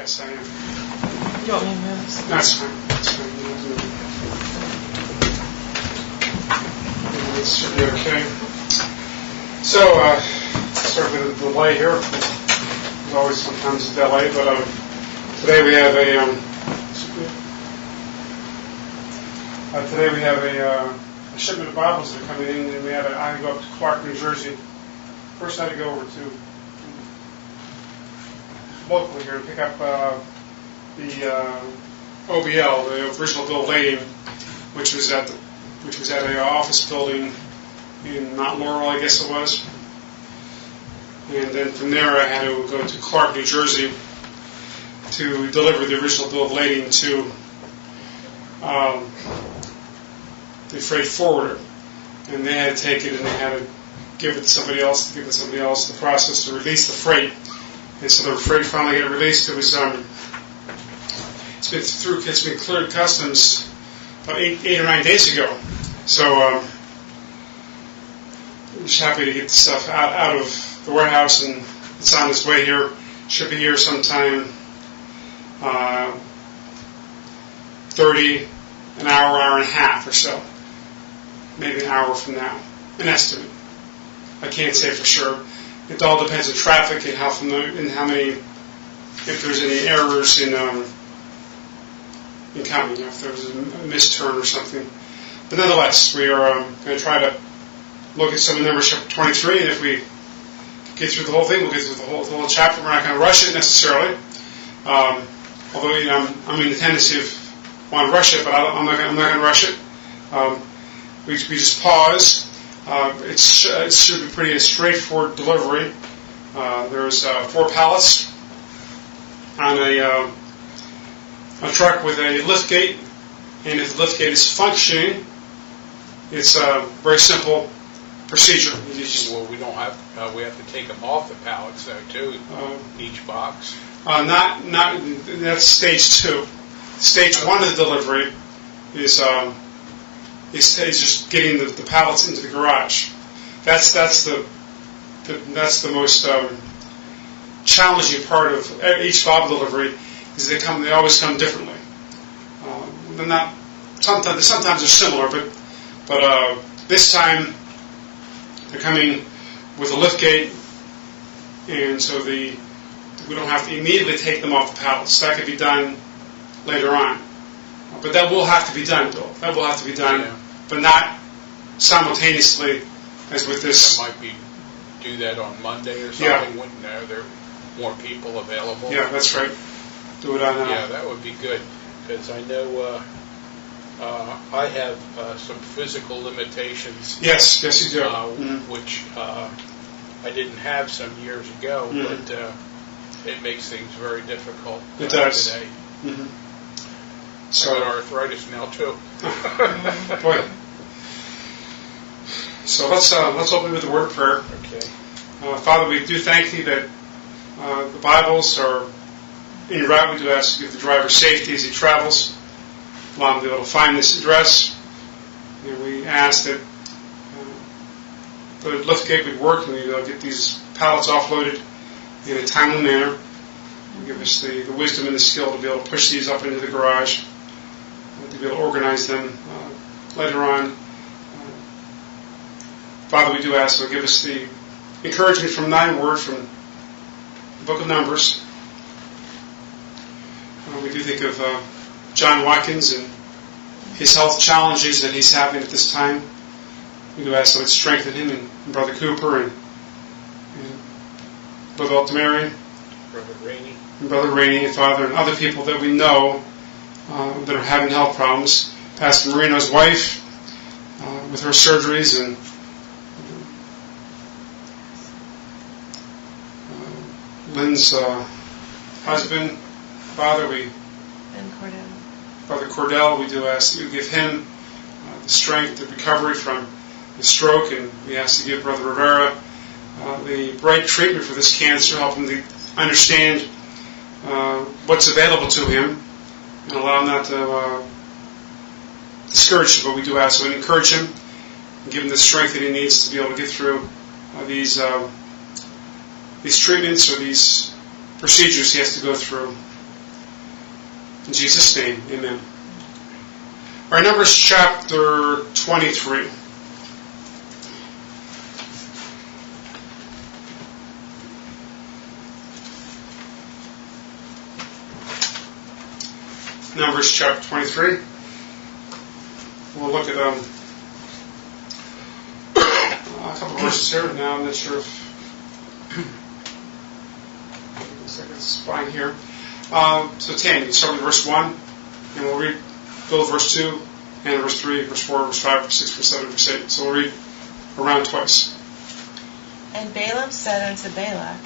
Yes, I am. You want me to move this? That's fine. That's fine. It should be okay. So, start with a delay here. There's always sometimes a delay, but today we have a shipment of Bibles that are coming in, and I had to go up to Clark, New Jersey. First, I had to go over to locally here to pick up the OBL, the original bill of lading, which was at an office building in Mount Laurel, I guess it was. And then from there, I had to go to Clark, New Jersey, to deliver the original bill of lading to the freight forwarder. And they had to take it and they had to give it to somebody else, the process to release the freight. And so the freight finally got released. It was it's been cleared customs about 8 or 9 days ago. So I'm just happy to get the stuff out of the warehouse, and it's on its way here. Should be here sometime 30, an hour and a half or so. Maybe an hour from now, an estimate. I can't say for sure. It all depends on traffic and how many, if there's any errors in coming, if there's a misturn or something. But nonetheless, we are going to try to look at some of numbers chapter 23, and if we get through the whole thing, we'll get through the whole chapter. We're not going to rush it necessarily, although I'm in the tendency of want to rush it, but I'm not going to rush it. We just pause. It should be pretty a straightforward delivery. There's 4 pallets on a truck with a lift gate, and if the lift gate is functioning, it's a very simple procedure. Well, we have to take them off the pallets though too. Each box. That's stage 2. Stage 1 of the delivery is just getting the pallets into the garage. That's the most challenging part of each Bible delivery. Is they always come differently. They're not sometimes they're similar, but this time they're coming with a lift gate, and so we don't have to immediately take them off the pallets. That could be done later on, but that will have to be done, Bill. That will have to be done, yeah. But not simultaneously as with this. I might do that on Monday or something. Yeah. When there are more people available. Yeah, that's right. Do it on. Yeah, that would be good, because I know I have some physical limitations. Yes, you do. Which I didn't have some years ago, but it makes things very difficult today. Mm-hmm. So I've got arthritis now too. Boy. So let's open with a word of prayer. Okay. Father, we do thank Thee that the Bibles are en route. We do ask to give the driver safety as he travels. Allow him to be able to find this address. And we ask that the lift gate would work and we get these pallets offloaded in a timely manner. And give us the wisdom and the skill to be able to push these up into the garage, to be able to organize them later on. Father, we do ask to give us the encouragement from Thy Word, from the book of Numbers. We do think of John Watkins and his health challenges that he's having at this time. We do ask that it strengthen him, and Brother Cooper and Brother Altamari, Brother Rainey, and Father, and other people that we know that are having health problems. Pastor Marino's wife with her surgeries, and Lynn's husband, Father, Brother Cordell, we do ask that you give him the strength, the recovery from the stroke, and we ask to give Brother Rivera the right treatment for this cancer, help him to understand what's available to him, and allow him not to discourage him, but we do ask to encourage him and give him the strength that he needs to be able to get through these treatments or these procedures he has to go through. In Jesus' name, amen. All right, Numbers chapter 23. Numbers chapter 23. We'll look at a couple of verses here. Now I'm not sure if it's fine here. So 10, you start with verse 1, and we'll read both verse 2, and verse 3, verse 4, verse 5, verse 6, verse 7, verse 8. So we'll read around twice. And Balaam said unto Balak,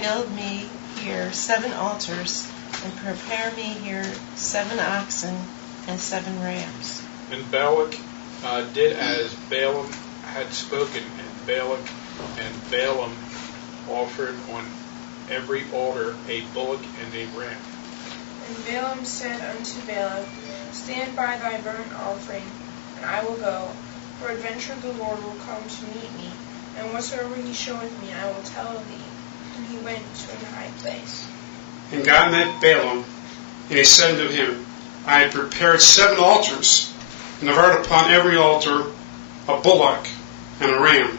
Build me here 7 altars, and prepare me here 7 oxen and 7 rams. And Balak did as Balaam had spoken, and Balak and Balaam offered on every altar a bullock and a ram. And Balaam said unto Balak, Stand by thy burnt offering, and I will go. Peradventure the Lord will come to meet me, and whatsoever he showeth me I will tell thee. And he went to an high place. And God met Balaam, and he said unto him, I had prepared 7 altars, and have heard upon every altar a bullock and a ram.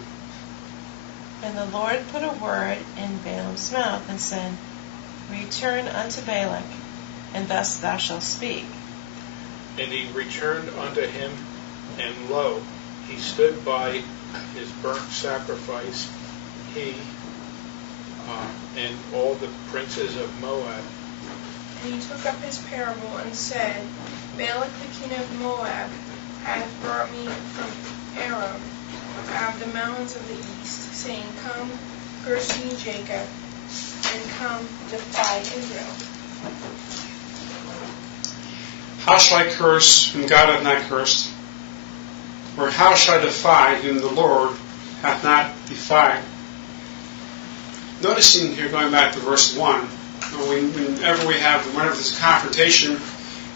And the Lord put a word in Balaam's mouth, and said, Return unto Balak, and thus thou shalt speak. And he returned unto him, and lo, he stood by his burnt sacrifice, he and all the princes of Moab. And he took up his parable, and said, Balak the king of Moab hath brought me from Aram, out of the mountains of the east, saying, Come, curse me Jacob, and come, defy Israel. How shall I curse whom God hath not cursed? Or how shall I defy whom the Lord hath not defied? Noticing here, going back to verse 1, whenever there's a confrontation,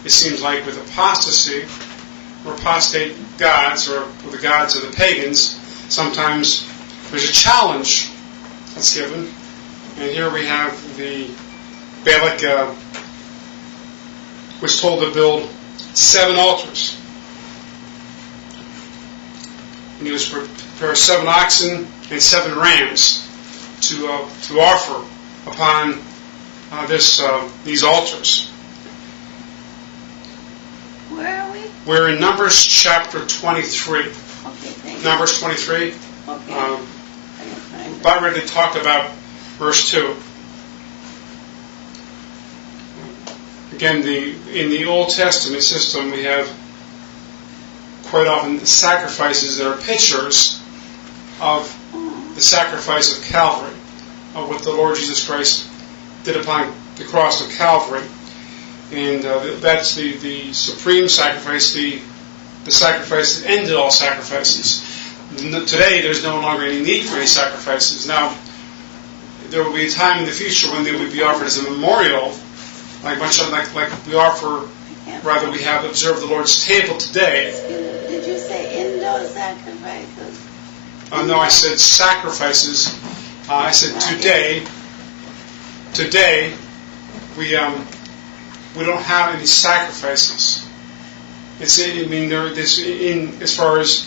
it seems like with apostasy, or apostate gods, or with the gods of the pagans, sometimes there's a challenge that's given. And here we have the Balak was told to build 7 altars. And he was to prepare 7 oxen and 7 rams to offer upon these altars. Where are we? We're in Numbers chapter 23. Okay, thank you. Numbers 23. Okay. About ready to talk about verse 2. Again, in the Old Testament system, we have quite often sacrifices that are pictures of the sacrifice of Calvary, of what the Lord Jesus Christ did upon the cross of Calvary. And that's the supreme sacrifice, the sacrifice that ended all sacrifices. Today, there's no longer any need for any sacrifices. Now, there will be a time in the future when they would be offered as a memorial, like we offer, rather we have observed the Lord's table today. Did you say indoor sacrifices? No, I said sacrifices. I said today we don't have any sacrifices. As far as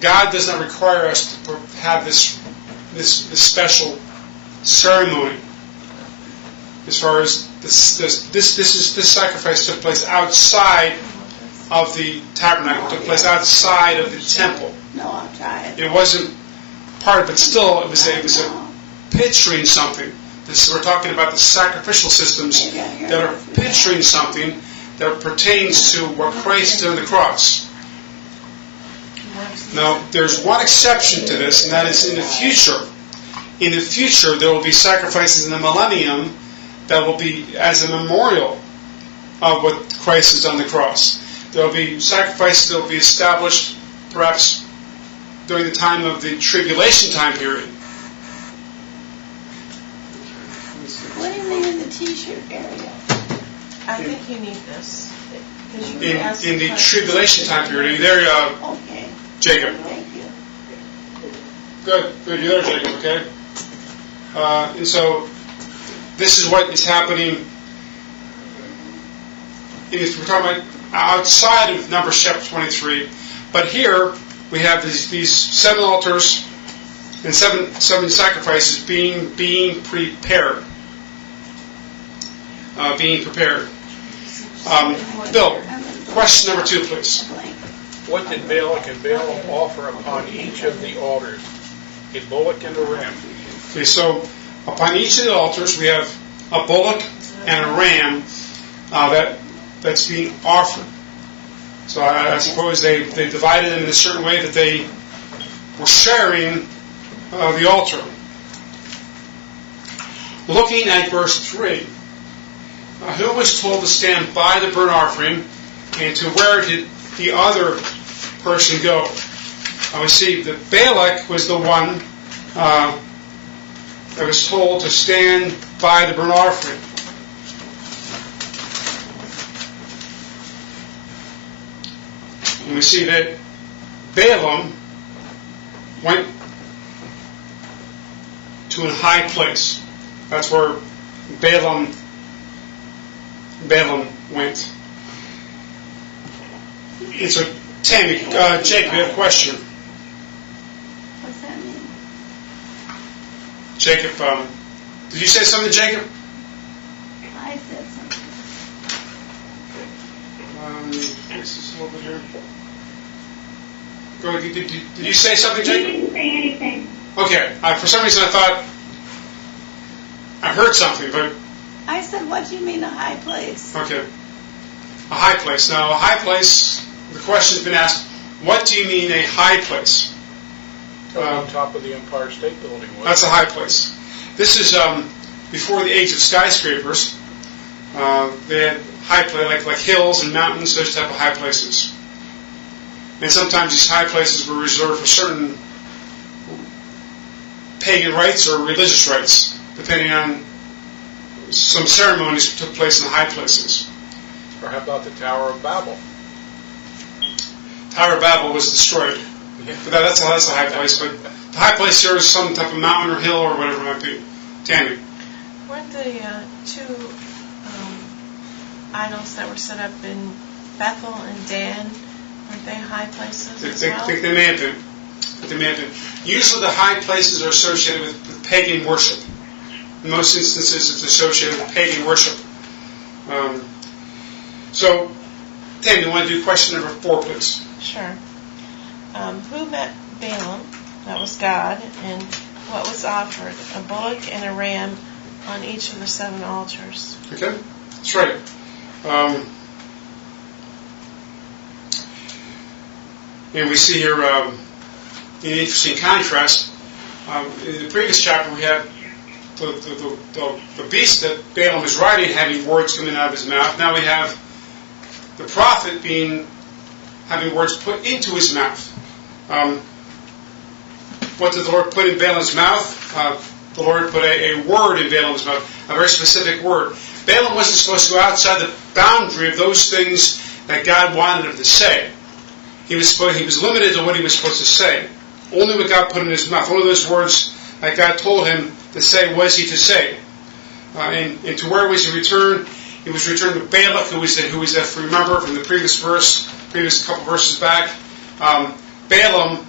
God does not require us to have this special ceremony. As far as this sacrifice took place outside of the tabernacle, took place outside of the temple. No, I'll try it. It wasn't part of it. Still, it was a picturing something. We're talking about the sacrificial systems that are picturing something that pertains to what Christ did on the cross. Now, there's one exception to this, and that is in the future. In the future, there will be sacrifices in the millennium that will be as a memorial of what Christ has done on the cross. There will be sacrifices that will be established perhaps during the time of the tribulation time period. What do you mean in the t-shirt area? I think you need this. In the tribulation time period. Are you there, Okay. Jacob? Thank you. Good. You're there, Jacob, okay? And so, this is what is happening we're talking about outside of Numbers chapter 23, but here we have these 7 altars and seven sacrifices being prepared. Bill, question number 2, please. What did Balak and Balaam offer upon each of the altars? A bullock and a ram. Okay, so upon each of the altars we have a bullock and a ram that's being offered. So I suppose they divided them in a certain way that they were sharing the altar. Looking at verse 3, who was told to stand by the burnt offering, and to where did the other person go? We see that Balak was the one that was told to stand by the burnt offering. And we see that Balaam went to a high place. That's where Balaam went. And so, Tammy, Jacob, you have a question. What's that mean? Jacob, did you say something, Jacob? I said something. This is a little bit here. Go ahead. Did you say something, Jacob? He didn't say anything. Okay. For some reason I thought I heard something, but I said, what do you mean a high place? okay. A high place. Now, a high place, the question's been asked, what do you mean a high place? On top of the Empire State Building. That's a high place. This is before the age of skyscrapers. They had high places like hills and mountains, those type of high places. And sometimes these high places were reserved for certain pagan rites or religious rites, depending on some ceremonies that took place in the high places. Or how about the Tower of Babel? Tower of Babel was destroyed. But that's a high place. But the high place here is some type of mountain or hill or whatever it might be. Tammy. Weren't the 2 idols that were set up in Bethel and Dan, weren't they high places as well? I think they may have been. Usually the high places are associated with pagan worship. In most instances it's associated with pagan worship. So, Tammy, you want to do question number 4, please? Sure. Who met Balaam? That was God. And what was offered? A bullock and a ram on each of the 7 altars. Okay, that's right. And we see here an interesting contrast. In the previous chapter, we had the beast that Balaam is riding having words coming out of his mouth. Now we have the prophet having words put into his mouth. What did the Lord put in Balaam's mouth? The Lord put a word in Balaam's mouth, a very specific word. Balaam wasn't supposed to go outside the boundary of those things that God wanted him to say. He was limited to what he was supposed to say. Only what God put in his mouth. Only those words that God told him to say was he to say. And to where was he returned? He was returned to Balak, who was if you remember from the previous couple verses back, Balaam,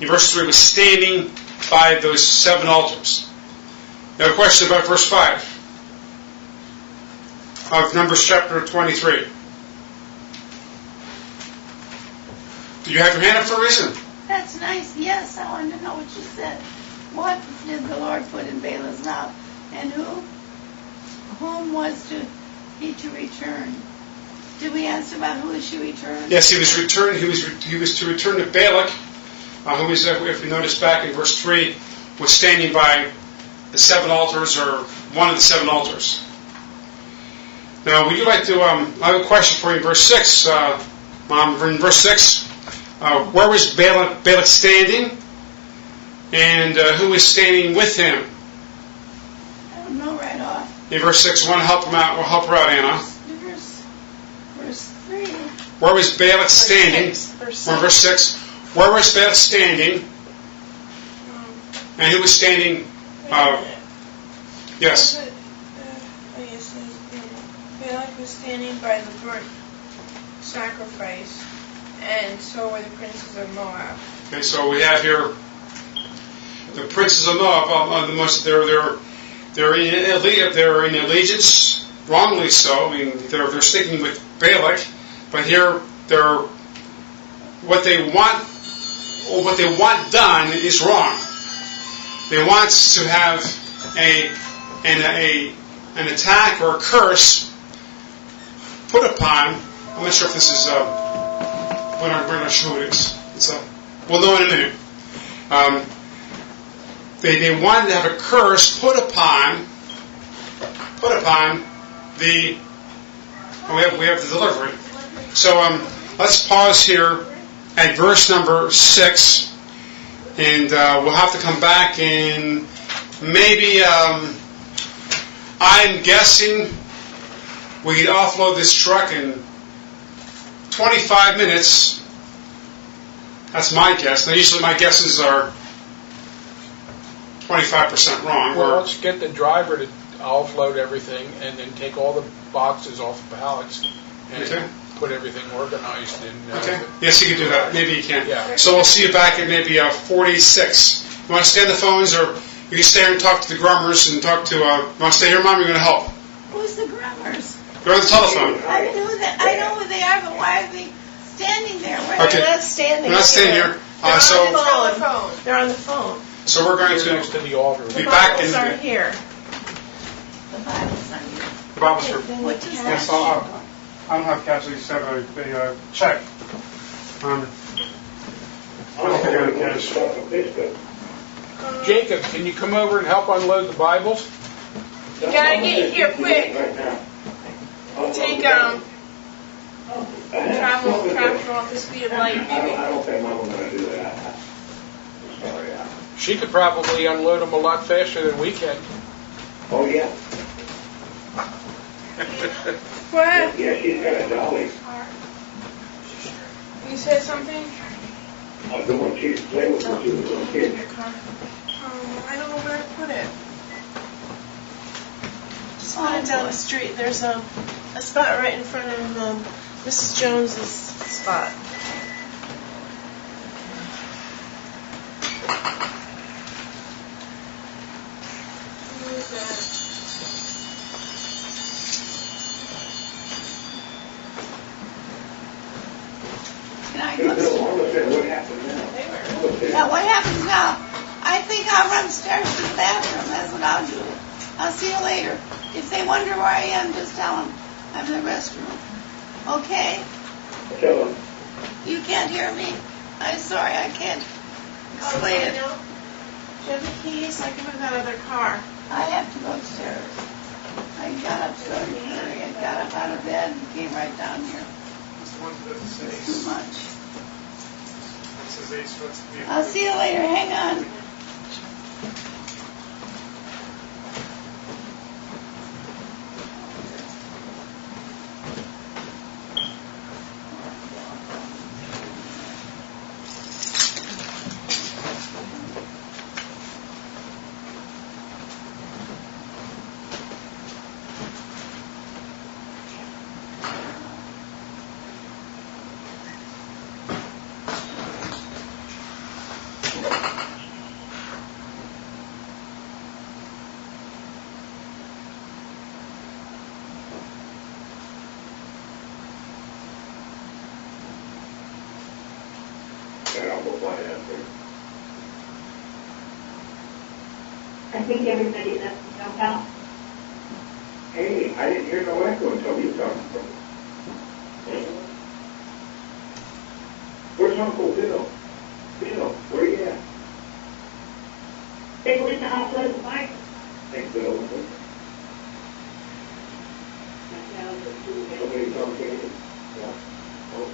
in verse 3, was standing by those 7 altars. Now a question about verse 5 of Numbers chapter 23. Do you have your hand up for a reason? That's nice. Yes, I wanted to know what you said. What did the Lord put in Balaam's mouth? And whom was he to return? Did we answer about who is she returned? Yes, he was returned. He was to return to Balak, who was, if you notice back in verse 3, was standing by the 7 altars or one of the 7 altars. Now, would you like to? I have a question for you in verse 6, Mom. In verse 6, where was Balak standing, and who was standing with him? I don't know right off. In verse 6, I want to help him out. We'll help her out, Anna. Verse 3. Where was Balak standing? Verse 6. Where was Balak standing? And who was standing? Yes. Balak was standing by the burnt sacrifice, and so were the princes of Moab. Okay, so we have here the princes of Moab. They're in allegiance, wrongly so. I mean, they're sticking with Balak, but here what they want done is wrong. They want to have an attack or a curse put upon. I'm not sure if this is we're not sure who it is. We'll know in a minute. They wanted to have a curse put upon the. We have the delivery. So let's pause here at verse number 6, and we'll have to come back in maybe. I'm guessing we could offload this truck in 25 minutes. That's my guess. Now, usually my guesses are 25% wrong. Well, let's get the driver to offload everything and then take all the boxes off the pallets and put everything organized in. Okay. Yes, you can do that. Maybe you can. Yeah. So we'll see you back at maybe 46. You want to stay on the phones, or you can stay here and talk to the Grummers and talk to. You want to stay here, Mom? You're going to help. Who's the Grummers? They're on the telephone. I know who they are, but why are they standing there? Okay. They're not standing. We're not staying here. They're on So the phone. They're on the phone. so we're going Next to to the altar. be back in. Bibles aren't here. The Bible's not here. The Bibles are. Then What the does cash. that mean? I don't have cash. I just have a check. I don't think I have cash. Jacob, can you come over and help unload the Bibles? You gotta get here quick. Take travel off the speed of light, maybe. I don't think Mama's gonna do that. Sorry. She could probably unload them a lot faster than we can. Oh, yeah. What? Yeah, she's got a dolly. You said something? The one she used to play with when she was a little kid. I don't know where to put it. Just put it down the street. There's a spot right in front of Mrs. Jones's spot. Who is that? Can I Hey, go? Bill, Mama said, what happened now? Now, what happens now? I think I'll run upstairs to the bathroom. That's what I'll do. I'll see you later. If they wonder where I am, just tell them I'm in the restroom. Okay? Tell him. You can't hear me. I'm sorry, I can't explain it. Do you have the keys? I can move that other car. I have to go upstairs. I got up so early. I got up out of bed and came right down here. It's too much. I'll see you later. Hang on. I think everybody left to help out. Hey, I didn't hear no echo until you talked from it. Where's Uncle Bill? Bill, where you at? They went to offload the Bible. Hey, Bill. Somebody talking? Yeah. Oh.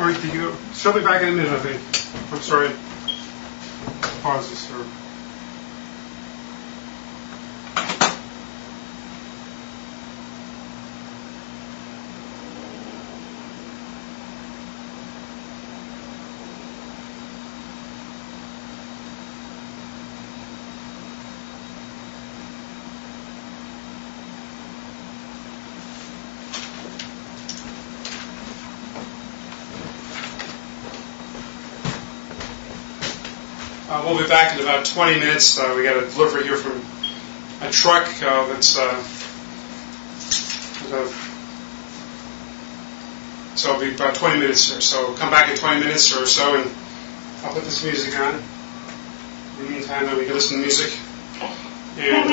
All right, she'll be back in a minute, I think. I'm sorry. Pause this, sir. We'll be back in about 20 minutes. We got a delivery here from a truck that's so it'll be about 20 minutes or so. Come back in 20 minutes or so, and I'll put this music on. In the meantime, we can listen to music. And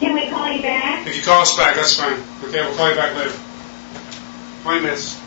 Can we call you back? if you call us back, that's fine. Okay, we'll call you back later. 20 minutes.